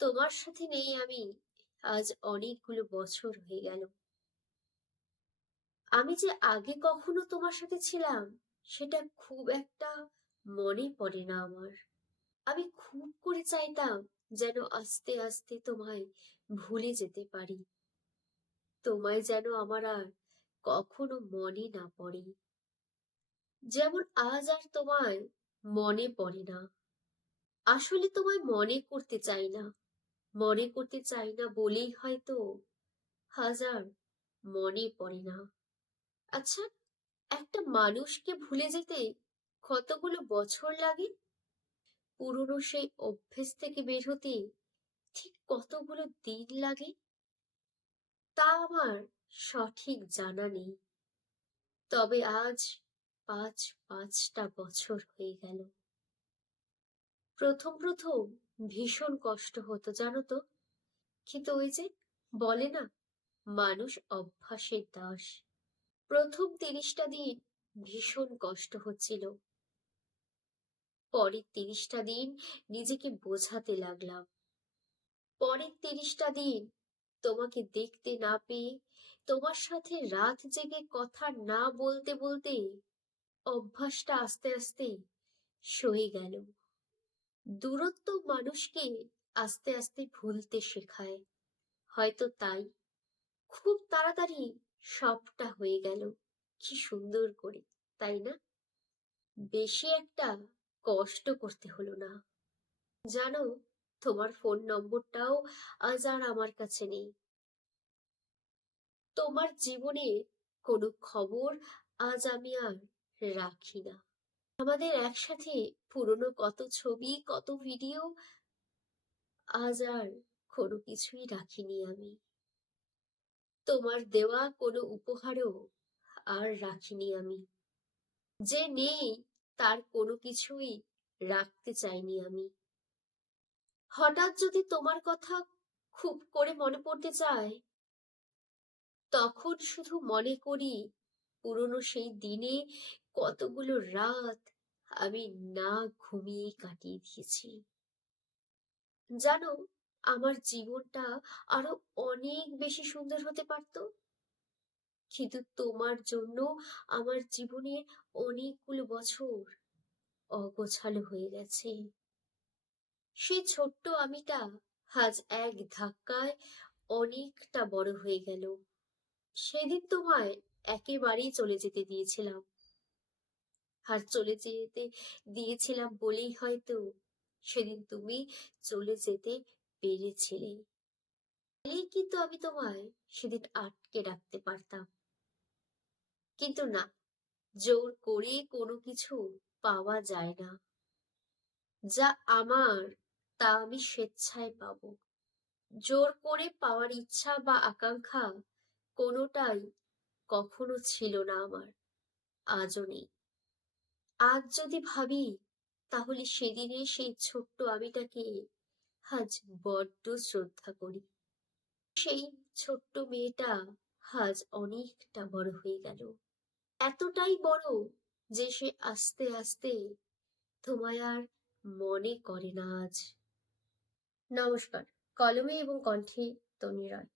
তোমার সাথে নেই আমি আজ অনেকগুলো বছর হয়ে গেল। আমি যে আগে কখনো তোমার সাথে ছিলাম সেটা খুব একটা মনে পড়ে না আমার। আমি খুব করে চাইতাম যেন আস্তে আস্তে তোমায় ভুলে যেতে পারি, তোমায় যেন আমার আর কখনো মনে না পড়ে। যেমন আজ আর তোমায় মনে পড়ে না। আসলে তোমায় মনে করতে চাই না, মনে করতে চাই না বলেই হয়তো হাজার মনে পড়ে না। আচ্ছা, একটা মানুষকে ভুলে যেতে কতগুলো বছর লাগে? পুরনো সেই অভ্যেস থেকে বের হতে ঠিক কতগুলো দিন লাগে? তা আমার সঠিক জানা নেই। তবে আজ পাঁচটা বছর হয়ে গেল। প্রথম প্রথম ভীষণ কষ্ট হতো জানো তো, কিন্তু ওই যে বলে না, মানুষ অভ্যাসের দাস। প্রথম 30টা দিন ভীষণ কষ্ট হচ্ছিল। পরের 30টা দিন নিজেকে বোঝাতে লাগলাম। পরের 30টা দিন তোমাকে দেখতে না পেয়ে, তোমার সাথে রাত জেগে কথা না বলতে বলতে অভ্যাসটা আস্তে আস্তে সয়ে গেল। দূরত্ব মানুষকে আস্তে আস্তে ভুলতে শেখায়, হয়তো তাই খুব তাড়াতাড়ি সবটা হয়ে গেল। কি সুন্দর করে, তাই না? বেশি একটা কষ্ট করতে হলো না। জানো, তোমার ফোন নম্বরটাও আজ আর আমার কাছে নেই। তোমার জীবনে কোনো খবর আজ আমি আর রাখি না। আমাদের একসাথে পুরনো কত ছবি, কত ভিডিও, আজ আর কোনো কিছুই রাখিনি আমি। তোমার দেওয়া কোনো উপহারও আর রাখিনি আমি। যে নেই তার কোনো কিছুই রাখতে চাইনি আমি। হঠাৎ যদি তোমার কথা খুব করে মনে পড়তে চায়, তখন শুধু মনে করি পুরনো সেই দিনে কতগুলো রাত আমি না ঘুমিয়ে কাটিয়ে দিয়েছি। জানো, আমার জীবনটা আরো অনেক বেশি সুন্দর হতে পারতো, কিন্তু তোমার জন্য আমার জীবনের অনেকগুলো বছর অগোছালো হয়ে গেছে। সেই ছোট্ট আমিটা আজ এক ধাক্কায় অনেকটা বড় হয়ে গেল। সেদিন তোমায় একেবারেই চলে যেতে দিয়েছিলাম, আর চলে যেতে দিয়েছিলাম বলেই হয়তো সেদিন তুমি চলে যেতে পেরেছিলে। এই কিন্তু আমি তোমায় সেদিন আটকে রাখতে পারতাম, কিন্তু না, জোর করে কোনো কিছু পাওয়া যায় না। যা আমার তা আমি স্বেচ্ছায় পাবো। জোর করে পাওয়ার ইচ্ছা বা আকাঙ্ক্ষা কোনোটাই কখনো ছিল না আমার, আজও নেই। আজ যদি ভাবি, তাহলে সেদিনের সেই ছোট্ট আমিটাকে আজ বড্ড শ্রদ্ধা করি। সেই ছোট্ট মেয়েটা আজ অনেকটা বড় হয়ে গেল, এতটাই বড় যে সে আস্তে আস্তে তোমায় আর মনে করে না আজ। নমস্কার। কলমে এবং কণ্ঠে তনি রায়।